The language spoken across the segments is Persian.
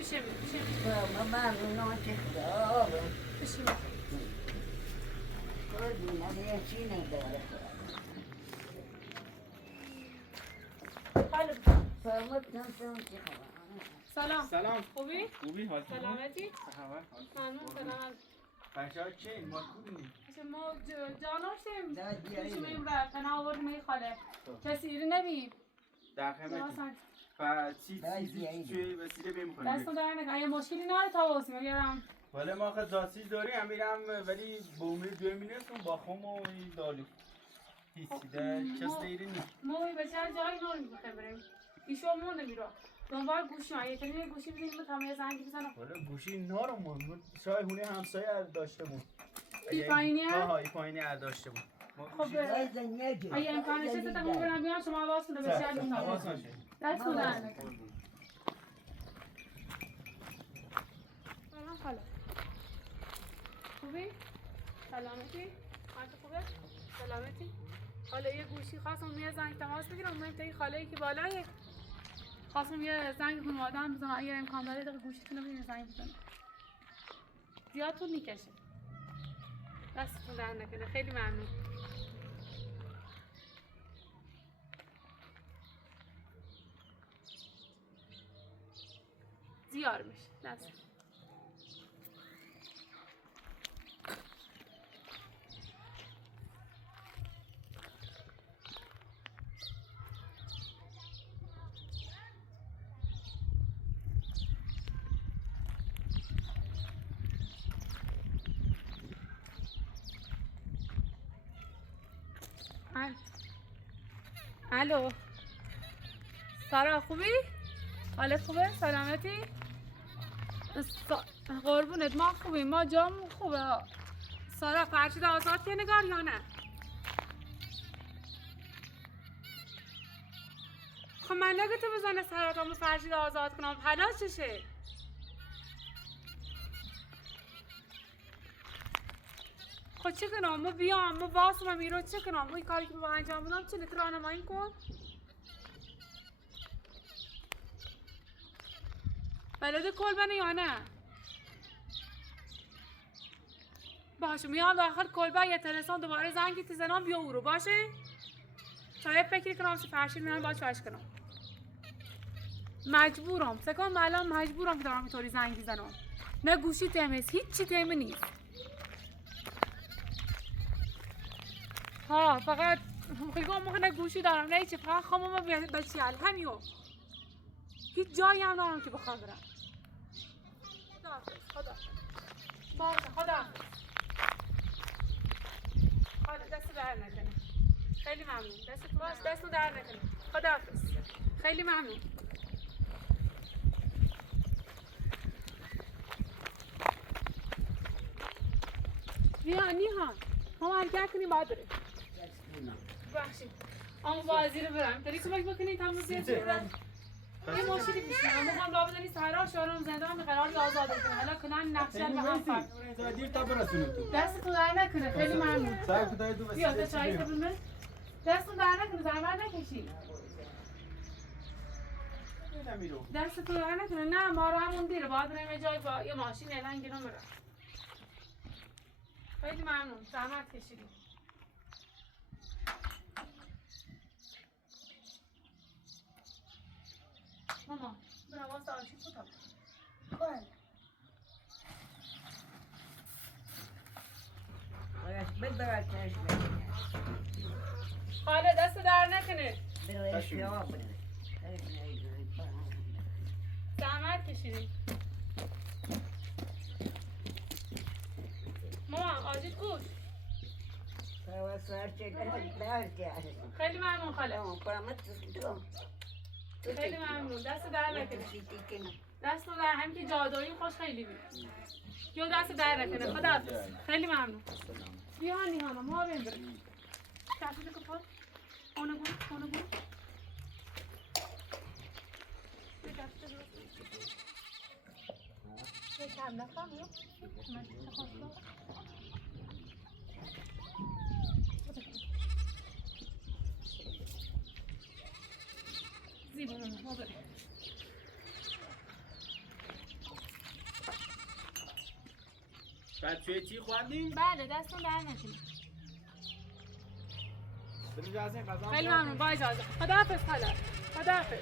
بشم من اونا که خوابه بشم خود دیگه چی نداره حالا فرمودم چی خبر سلام خوبی؟ خوبی حال سلامتی؟ خبر ممنون سلامت بچه‌ها چی ما خوبی ما جاناشتیم نه دیگه بشم رفت پناه آوردیم این خاله کسی ایری نبید در خدمتی جان و چی نه، چیزی دیگه چی وسیله بیم دست کنیم در نکنه اگه مشکلی نداره تا واسیم اگرم ولی ما خود جاسیز داریم میرم ولی با امید دوی میرسون با خم و این دالو هیچی ده کس دیری نیست ما به چه جایی نور بریم ایشو مونده میرو دنبال گوشی اگه کنی گوشی بدیم به تمام زنگی بزنم ولی گوشی نارم شاید هونه همسایه داشته بود این پایینیه؟ ها این پایینی داشته بود خب اگه امکانش هست تا اون برم بیان شما آواز کنه به چه جایی حواس نور نشه دست کن حالا خوبی؟ سلامتی؟ حالت خوبه؟ سلامتی؟ حالا یه گوشی خواستم یه زنگ تماس بگیرم من تا این خاله‌ای که بالایه خواستم یه زنگ خانواده هم بزنم اگر امکان داره دقیقه گوشیتون رو بدین زنگ بزنم زیاد طول میکشه دستتون در نکنه خیلی ممنون زیار میشه دست الو سارا خوبی؟ حالت خوبه؟ سلامتی؟ قربونت ما خوبیم ما جامون خوبه سارا فرشید آزاد که نگار یا نه؟ خب من نگه تو بزنه سراتامو فرشید آزاد کنم حالا چشه؟ خب چه کنم ما بیام ما واسم میرو چه کنم ما این کاری که با انجام بدم چه تو راهنمایی کن بلد کلبه یا نه باشه میام داخل کلبه یه تلفن دوباره زنگی تزنم بیا او رو باشه تا یه فکری کنم چه فرشید میام باش واش کنم مجبورم سکان الان مجبورم که دارم اینطوری زنگ بزنم نه گوشی تمیز هیچ چی تمیز نیست ها فقط خیلی موقع نه گوشی دارم نه هیچی فقط خامم بچی همیو هیچ جایی هم ندارم که بخوام برم خدا باشه خدا دست در نکنه خیلی ممنون دستو در نکنه خداحافظ خیلی ممنون نیها ما حرکت کنیم باید بریم بخشید اما بازی رو برم داری کمک بکنید هم روزی برم یه ماشینی پیش من میخوام راه بدنی سهرا شارم زنده هم قراری آزاد کنه حالا کنن نقشل به هم فرد دیر تا برسونیم دستتون در نکنه خیلی ممنون بیا تا چایی ببینم دستتون در نکنه زحمت نکشی دستتون در نکنه نه ما رو همون دیره باید بریم یه جای با یه ماشین اعلان گیرم برم خیلی ممنون زحمت کشیدی ماما برم واسه آشی تو تا ببر چشم خاله دست در نکنه زحمت کشیدی ماما آجیت گوش خیلی ممنون خاله خیلی ممنون دست در نکنه دست در همین که جادویی خوش خیلی بید یا دست در نکنه خدا خیلی ممنون بیا نیهانا ما بریم کسی کپات اونو برو یکم نفهم یا زیبا ما بریم بچه چی خواندی؟ بله دستون در نکنید. بریم جهازه غذا خیلی ممنون با اجازه. خداحافظ خاله. خداحافظ.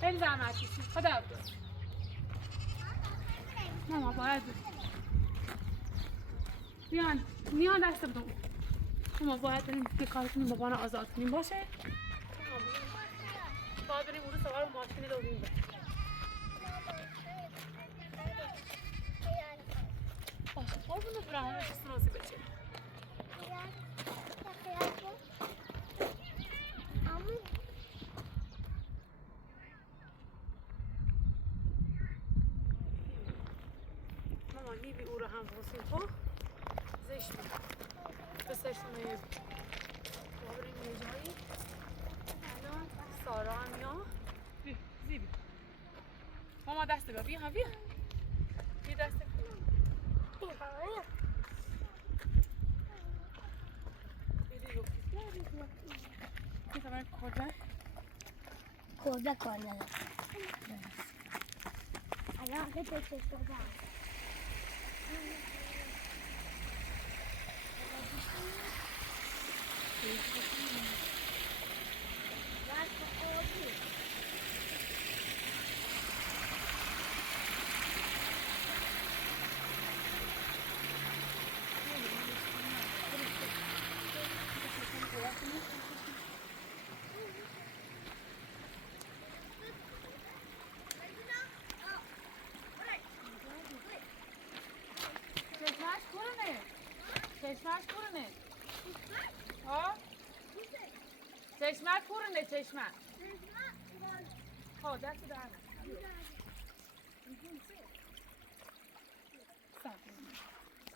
خیلی زحمت کشید. خداحافظ. ماما باید بیان میان دست بدون. ماما باید بریم که کارتون بابا رو آزاد کنیم باشه؟ باید بریم اون رو سوار ماشین دوبیم بریم. باشه قربونت برم همه چیز نازی بچه. ماما نیبی او رو هم بسیم خب زشت بود بسشتون رو یه بریم یه جایی الان سارا هم یا بیا زیبی ماما دست بیا بیا بیا بیا دست بیا کجا کار نداره الان که تکش دادم چشمش پرونه چشمش پرونه ها چشمش پرونه چشمش ها دست در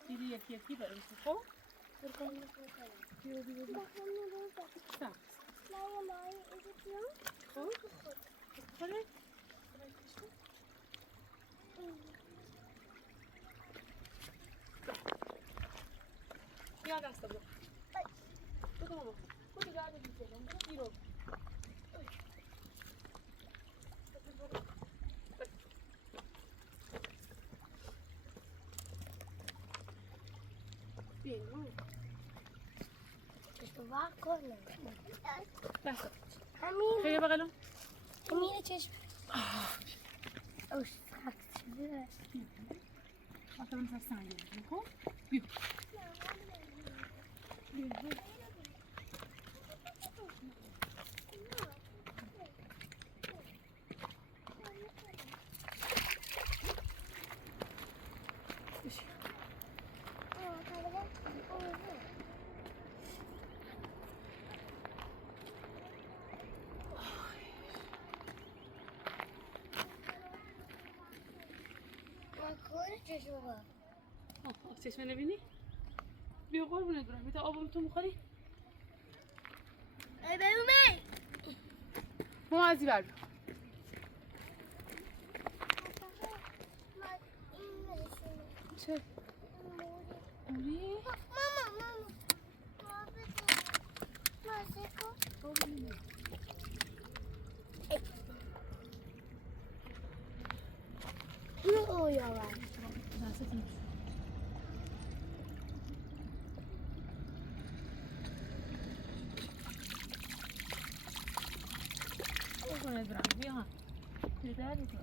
دیدی یکی یکی بریم خب بیا بیا بیا سم خب خودت بیا دست بیا بگو ماما بگو گرده بیشه بگو بیرو بیرو چشم واق کنه دست همین خیلی بغلم همین چشم اوش خاک چیزه حتی من سر سنگه خب بیا بیا چشمه نبینی؟ بیا قربونت برم میتا آبم تو میخوری؟ ای ببینی ماما ازی بر بیا چه؟ موری؟ ماما اینو یاور دستتون قربونت برم بیا ها بیا دردی تو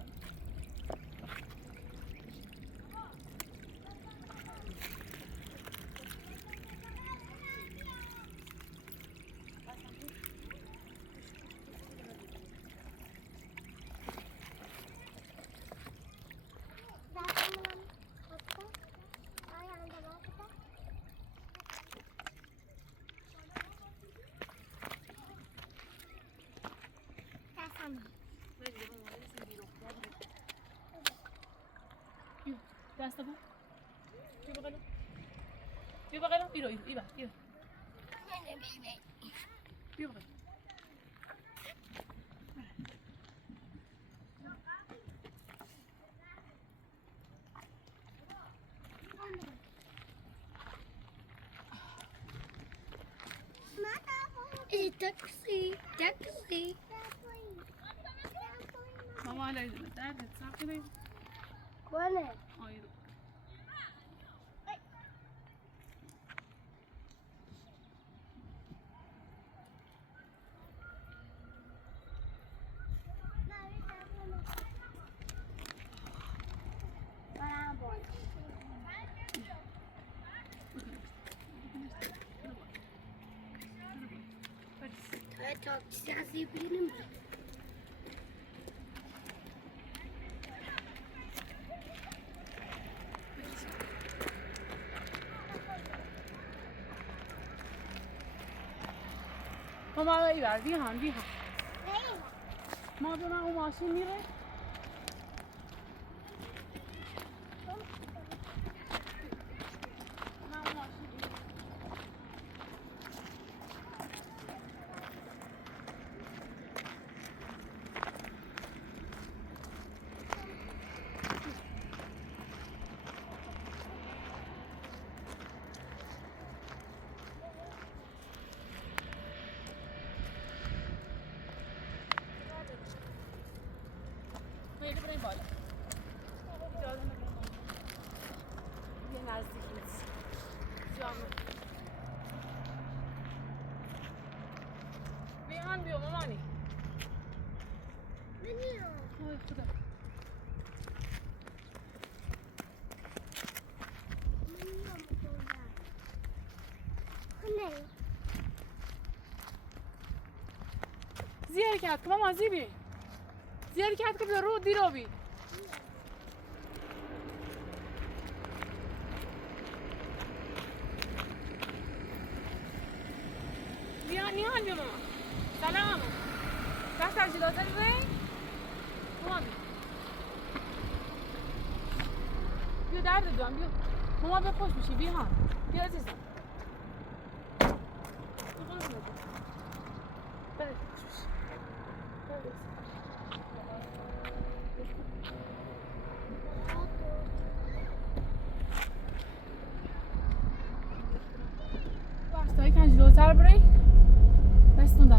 دست با بیا بغلم بیا بغلم ایرو ایرو ایرو بیا بغلم تاکسی ماما علیه درد صاف کنیم کنه آیرو Siyasi birinin mi? ماما ایوار بیهان ما به من اون ماشین میره خیلی بریم بالا اجازه نده یه نزدیک نیست جامعه بیان بیو مامانی بنیام. آی خدا بنیام بودم. خونه. زیر کرد که ماما زیبی زیر کرد که به رو دیرو بی نیان بیو ماما سلام دست ترجیلات داری بی ماما بیو درد دوام بیو ماما به خوش میشی بیا بیا عزیزم بله خوش میشی بله وقتایی که جلوتر بری دستون در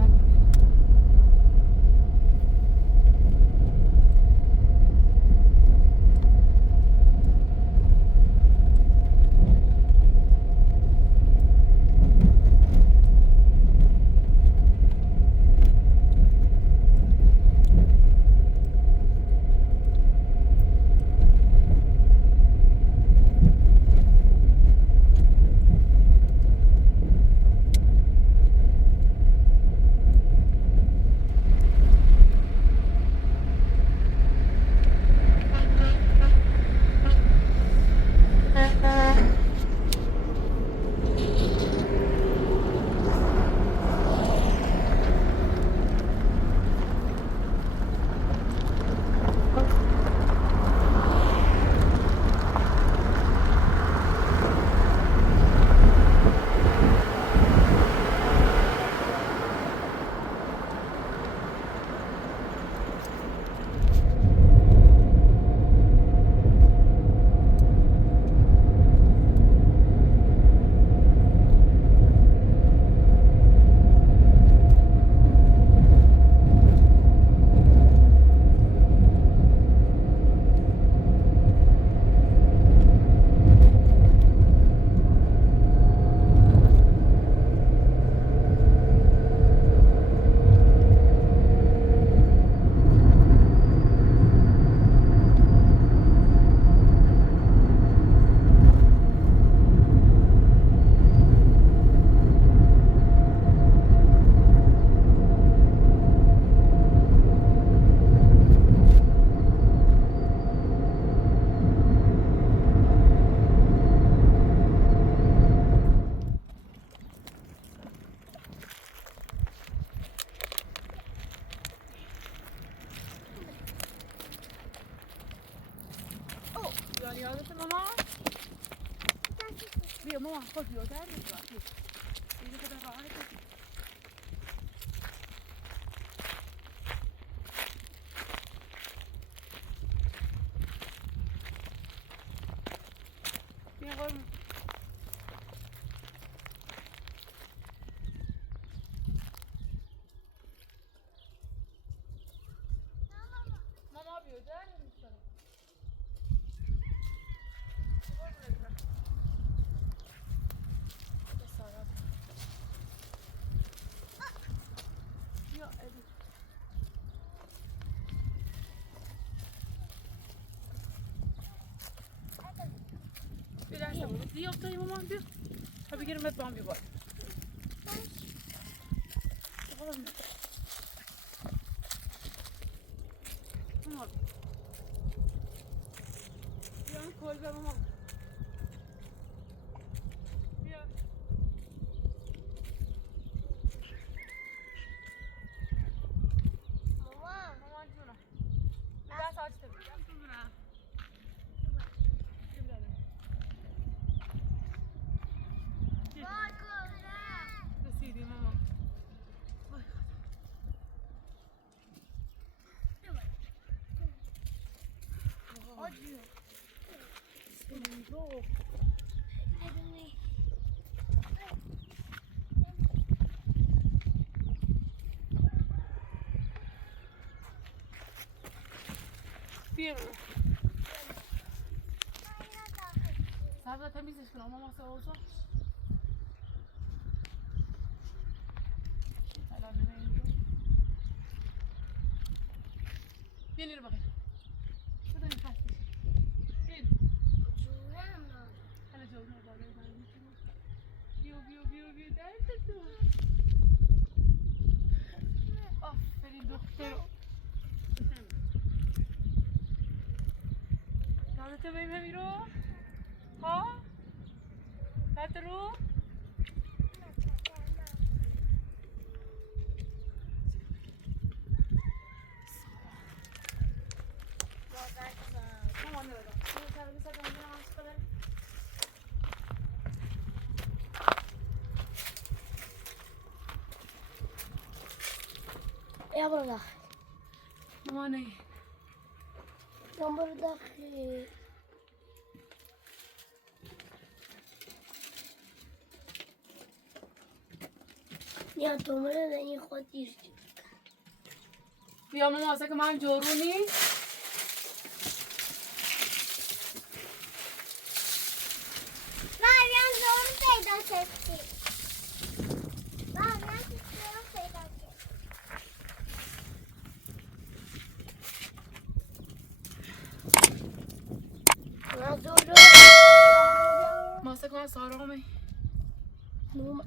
میاری یادت ماما بیا ماما خود بیا در بیا بیا خدا راحت بیا قربون ماما بیا در بیا افتادی مامان بیا تا بگیرم بهت با هم بیا باید ماما بیا اون کلبه ماما بیا مامان جونم دست آجته بود دست بزنم رسیدیم ماما بیا سبزه تمیزش کنم ماما سوالشو سلام نمیدونم بیا نیرو بقیه شده این خستش حالا جوزنه بالا بیا درد تو آفرین دختر یادته بریم همین رو؟ ها؟ درد رو؟ مامان ندادم يا برو داخل مامانه يا برو داخل يا تومره دنی خود دیر بیا ماما واسه که من جورو نیست مریم زور پیدا کردی مریم زور پیدا کردی من زور واسه که من سارامه ماما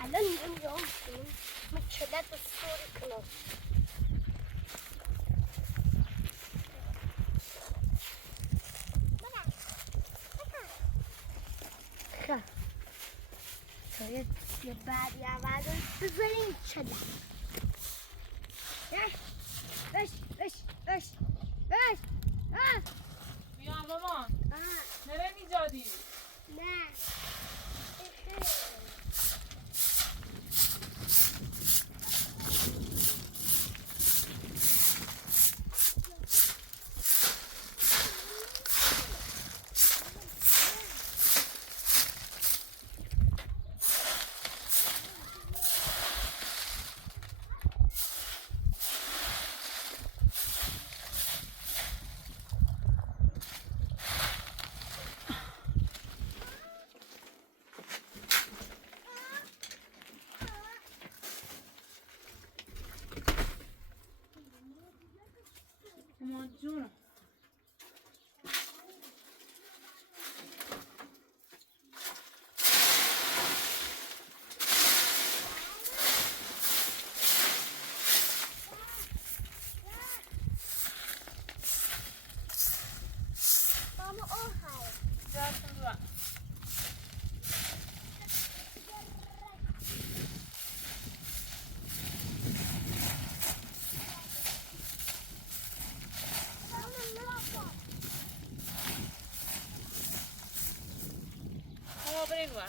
الان نمیام من کلت رو سوری کنم خب شاید یه بعدی اول بذاریم کلت بش بیا مامان نره میجادی نه مامان جونم ماما اوهای دستم دو ماما بریم بر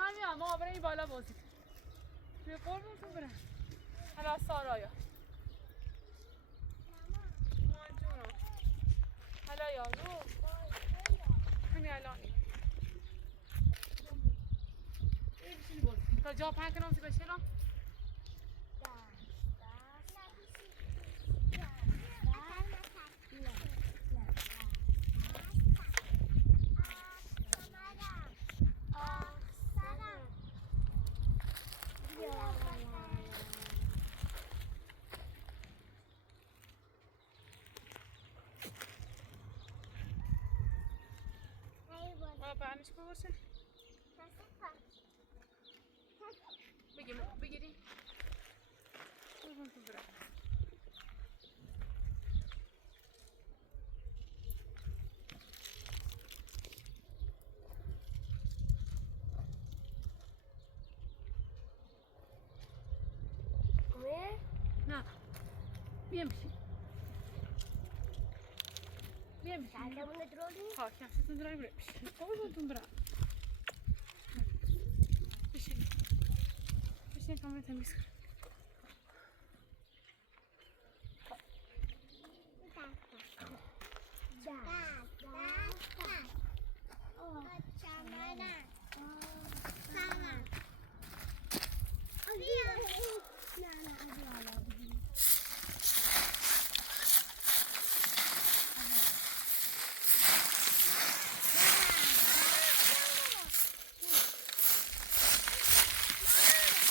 میام ما برای بالا بازی توی قربونتون برم. حالا سارایا مامان جونم حالا یارو همین الانی تا جا پنگ کنم زیبا شیرم برنش کن باشه بگیری قربونتون برم. نه بیام بشین بیام بشین ها کفشتون دارم برم بشین قربونتون برم بشین بشین کامل تمیز کن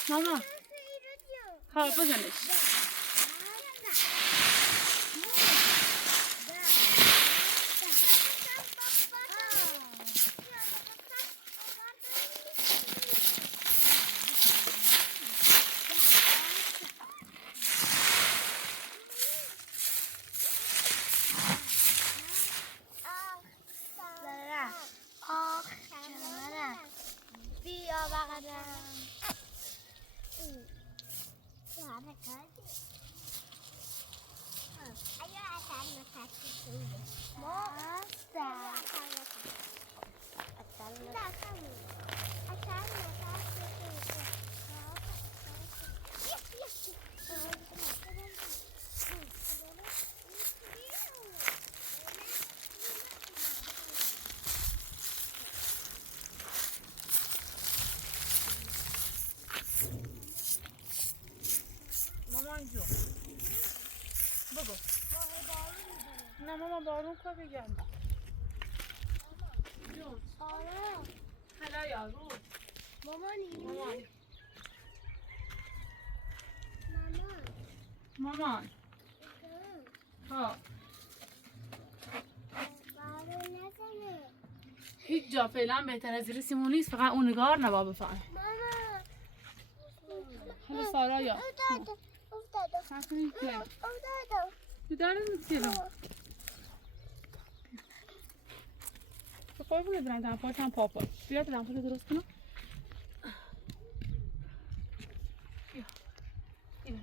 ماما ها بزنش بیا بقدم مامان جون بگو نه ماما بارون که بگم جون سارا حالا یارو مامانی مامان ها بارون نزنه هیچ جا فعلا بهتر از زیر سیمون نیست فقط اون نگار نبا بفهم ماما حالا سارا یا افتاده سنکنی که افتاده بیداره میتیلم بخواه بونه برم دمپاش هم پاپا بیاد دمپاش درست کنم بیا اینه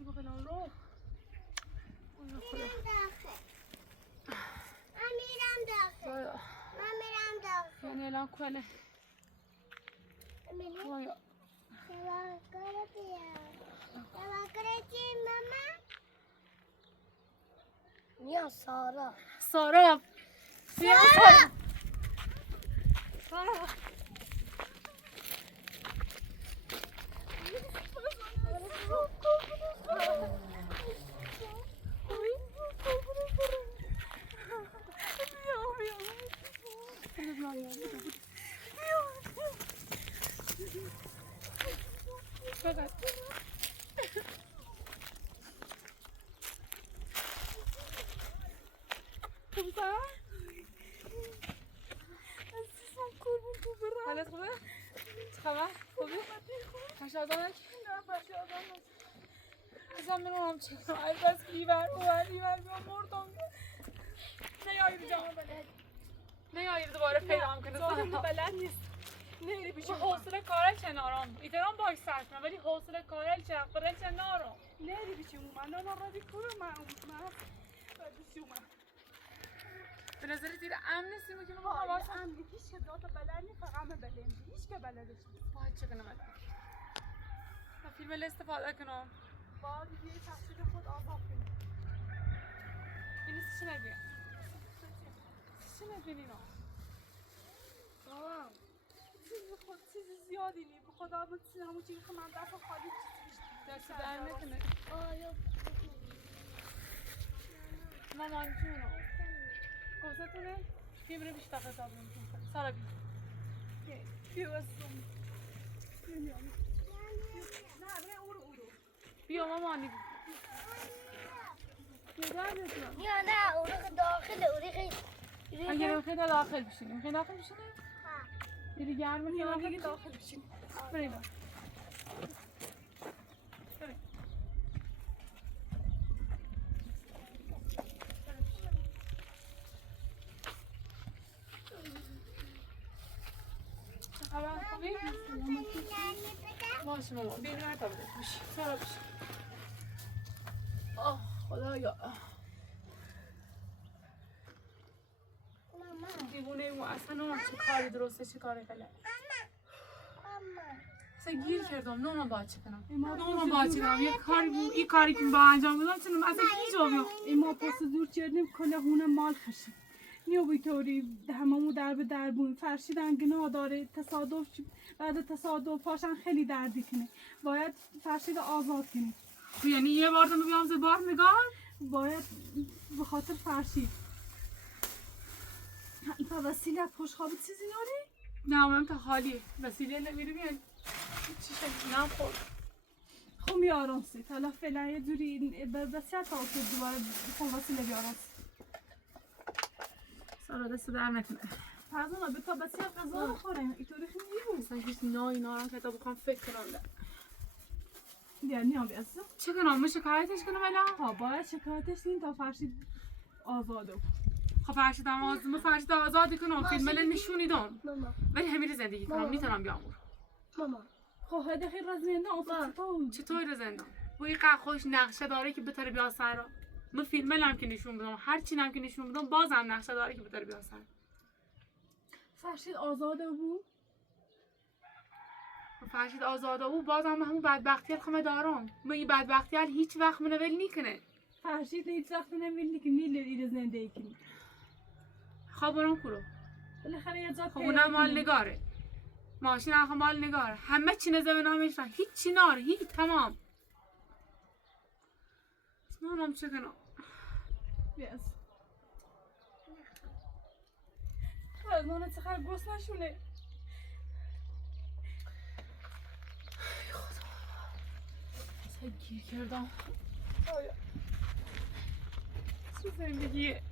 بگو فلان رو میرم داخل من میرم داخل من میرم داخل یعنی الان کنه میرم وایا توکل بیا توکل چی ماما یا سارا سارا بیا سارا سارا حالت خوبه؟ چه خبر؟ خوبی؟ پشازانک؟ نه پشازانک ازم برم چه کنم از بس بیور بیور مردم نیایید جامعه بلد نیایید دوباره پیدام کنه زادم بلد نیست نیری بیشه حوصله کارل چه نارم ایترام باش سرس کنم ولی حوصله کارل چه قرل چه نارم نیری بیشه من را بی کنم من کسی اومد. به نظر دیر امن سیمو که ما حواس امن هیچ که ذات بلد نیست فقط من بلدم هیچ که بلدش نیست. وای چه کنم من فیلم استفاده کنم باید یه تحصیل خود آزاد کنیم. این چی نگه چی نگه اینا بابا چیز زیادی نی به خدا من چیز همون چیزی که من دست خالی چیزی دست در نکنه آیا مامان جونو گوزتونه بیمره بیشتر حساب نمیکنه سارا بی بستم نه بره اورو بیا مامانی یا نه اورو داخل اورو خیلی اگر بخیر داخل بشینیم بخیر داخل بشینیم دیگه گرمه یا دیگه دیگه داخل بشیم. بریم خبر خوبی؟ باشه ماما بیم نتا بده بشی سارا بشی آه خدایا دیوونه اون اصلا نمیم چه کاری درسته چه کاری غلط اصلا گیر کردم نمیم باید چه کنم نمیم باید چه کنم یه کاری که با انجام بدم چنم اصلا گیجا بیام ما پروسیدور کردیم کل هونه مال خشیم نیو بیتوری هممو در به در بون فرشیدن گناه داره تصادف بعد تصادف پاشن خیلی دردی کنه باید فرشید آزاد کنه یعنی یه بار دم بیام زبار نگاه باید به خاطر فرشید این وسیله پشت خواب چیزی ناری؟ نه من تا خالیه وسیله نمیره بیان چی شد نم خورد خب میارانسی حالا فعلا یه جوری بسیار تا که دوباره خب وسیله بیارانسی سارا دست در نکنه پرزانا به تا بسیار غذا بخوریم اینطوری خیلی نیبود اصلا هیچ نایی نارم که تا بخوام فکر کنم بیا نیام بیازم چه کنم من شکایتش کنم الان باید شکایتش نیم تا فرشید آزاده خب فرشید آزادی کنم فیلم نشونیدم ماما ولی همین زندگی کنم میتونم بیام ماما خب هده خیلی رزمینده چطور زندان و این قد خوش نقشه داره که بتره بیا سر را من فیلم هم که نشون بدم هر چی هم که نشون بدم بازم نقشه داره که بتره بیا سر فرشید آزاده بود فرشید آزاده بود بازم همون بدبختی خمه دارم من این بدبختی هیچ وقت منو ول نیکنه فرشید هیچ وقت نمیلی که نیل ایره زندگی کنی خواب برام کرو بالاخره یه جا خب اونم مال نگاره ماشین آخه مال نگاره همه چی نزه به نامش را هیچ چی ناره هیچ تمام نانم چه کنم بیاز از مانه چه خیلی گوست نشونه چه گیر کردم چه زندگیه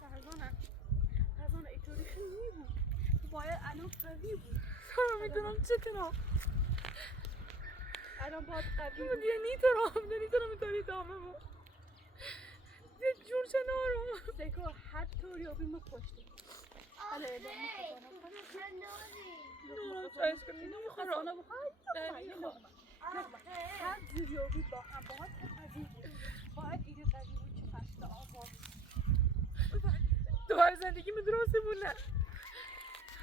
پرزانه اینطوری خیلی نیبود باید الان قوی بود میدونم چه کنم الان باید قوی من بود دیگه نیتونم اینطوری دامه بود یه جور چه نارم سیکو هر طوری آبی ما پشته حالا ادامه نارم چایش کنم نمیخوام خزانه بخواه هر جوری آبی با هم باید قوی بود باید ایده قوی بود که فرشید آزاد دوباره زندگی می درسته بونه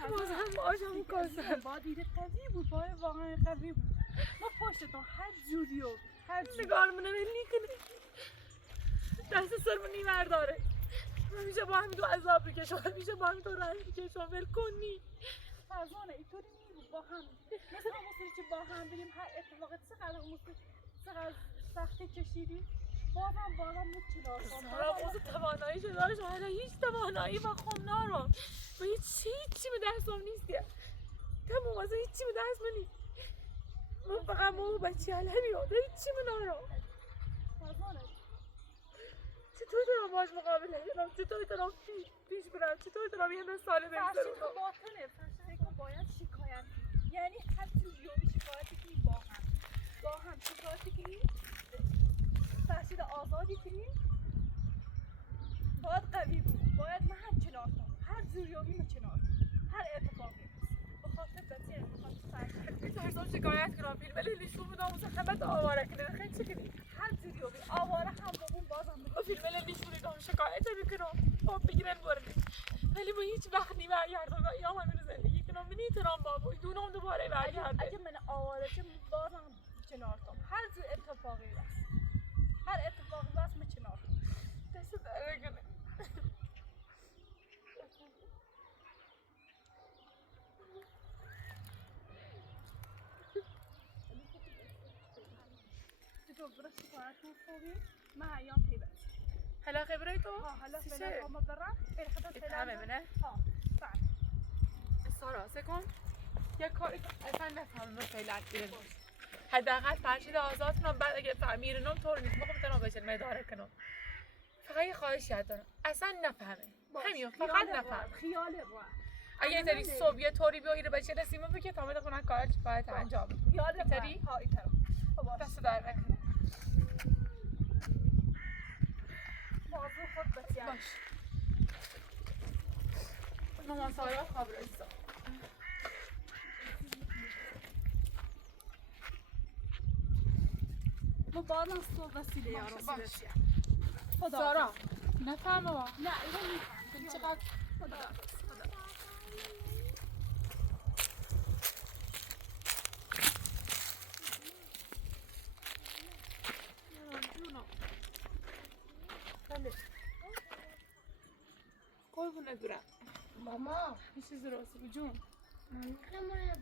باز هم باشم کاسم باید ایده قوی بود باید واقعا قوی بود ما پشتتون هر جوری آبی هر جوری نگار منو ول نیکنه دست سرمون نیمر داره همیشه با همین دو عذاب بکشم همیشه با همین دو رنج بکشم ول کنی فرزانه اینطوری نیبود با هم مثل ما مصری که با هم بریم هر اتفاقی چقدر سختی کشیدیم بازم مچیدار سارا اوضاع توانایی شده دارش من هیچ توانایی و خم نارم من هیچی به دستم نیستیم تمام اصلا هیچی به دست من نیست من فقط ماما بچه علمی ها هیچی من نارم فرزانه چطور دارم باش مقابله کنم چطور دارم پیش برم چطور دارم یه مثال فرشید بگذارم تو باطنه فرشید تو باید شکایت کنی یعنی هر جوری آبی شکایتی کنی با هم شکایتی کنی آزادی کنیم باید قوی بود، باید نه هم کنار کنم، هر زوریابی ما کنار هر اتفاقی به خاطر بچه به خاطر فرشید میترسم شکایت کنم فیلم ولی لیشون بودم واسه همه آواره کنه خیلی چی کنی هر زوریابی آواره هم بابون بازم با فیلم ولی لیشون ایدام شکایت میکنم خب بگیرن برده ولی با هیچ وقت نی برگردم و یا همین رو زندگی کنم من نیتونم بابا دونم دوباره برگرده اگه من آواره چه بازم کنار کنم هر زور اتفاقی بس هر اتفاقی بس من کنار دست در کنه تو برو شکایت کن خوبی من ایام پیبت هلا خبره تو؟ حالا چی فعلا شه؟ ما برم خدا افهمه منه؟ فعلا سارا سکن یه کاری اصلا نفهمم فعلا دیگه حداقل فرشید آزاد کنم بعد اگه فهمیرنم طور نیست موقع بتونم بشه اداره کنم فقط یه خواهش یاد دارم اصلا نفهمه همین فقط نفهم خیال رو اگه تری صبح یه طوری بیایید بچه رسیمه بگه تا میده کنن کار باید انجام یاد اینطوری؟ ها اینطور دست در نکنه موضوع خود بسیار باش مامان سارا خواب رسید ما بعدا صبح وسیله یارو باش. خدا سارا نفهمه وا نه اینو میفهم چقدر خدا جونم بله قربونت برم ماما یه چیزی راستی جون من نمونه